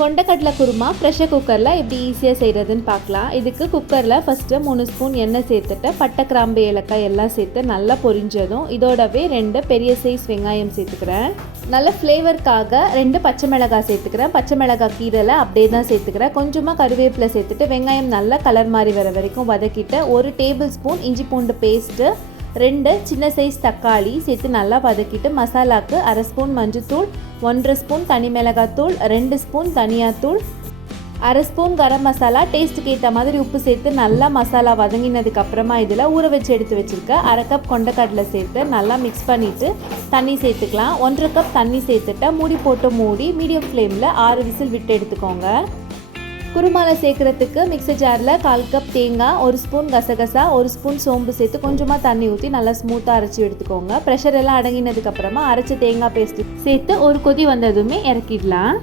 கொண்டக்கடலை குருமா ப்ரெஷர் குக்கரில் எப்படி ஈஸியாக செய்கிறதுன்னு பார்க்கலாம். இதுக்கு குக்கரில் ஃபஸ்ட்டு 3 ஸ்பூன் எண்ணெய் சேர்த்துட்டு பட்டை கிராம்பு ஏலக்காய் எல்லாம் சேர்த்து நல்லா பொரிஞ்சதும் இதோடவே 2 பெரிய சைஸ் வெங்காயம் சேர்த்துக்கிறேன். நல்ல ஃப்ளேவருக்காக 2 பச்சை மிளகாய் சேர்த்துக்கிறேன். பச்சை மிளகாய் கீரையில் அப்படியே தான் சேர்த்துக்கிறேன். கொஞ்சமாக கருவேப்பிலை சேர்த்துட்டு வெங்காயம் நல்லா கலர் மாதிரி வர வரைக்கும் வதக்கிட்டு 1 டேபிள் ஸ்பூன் இஞ்சி பூண்டு பேஸ்ட்டு, 2 சின்ன சைஸ் தக்காளி சேர்த்து நல்லா வதக்கிட்டு மசாலாவுக்கு 1/2 ஸ்பூன் மஞ்சள்தூள், 1/2 ஸ்பூன் தனி மிளகாத்தூள், 2 ஸ்பூன் தனியாத்தூள், 1/2 ஸ்பூன் கரம் மசாலா, டேஸ்ட்டுக்கு ஏற்ற மாதிரி உப்பு சேர்த்து நல்லா மசாலா வதங்கினதுக்கு அப்புறமா இதில் ஊற வச்சு எடுத்து வச்சுருக்க 1/2 கப் கொண்டக்கடலை சேர்த்து நல்லா மிக்ஸ் பண்ணிவிட்டு தண்ணி சேர்த்துக்கலாம். 1/2 கப் தண்ணி சேர்த்துட்டு மூடி போட்டு மூடி மீடியம் ஃப்ளேமில் 6 விசில் விட்டு எடுத்துக்கோங்க. குருமால சேர்க்குறதுக்கு மிக்சர் ஜாரில் 1/4 கப் தேங்காய், 1 ஸ்பூன் கசகசா, 1 ஸ்பூன் சோம்பு சேர்த்து கொஞ்சமாக தண்ணி ஊற்றி நல்லா ஸ்மூத்தாக அரைச்சி எடுத்துக்கோங்க. ப்ரெஷர் எல்லாம் அடங்கினதுக்கப்புறமா அரைச்ச தேங்காய் பேஸ்ட்டு சேர்த்து ஒரு கொதி வந்ததுமே இறக்கிடலாம்.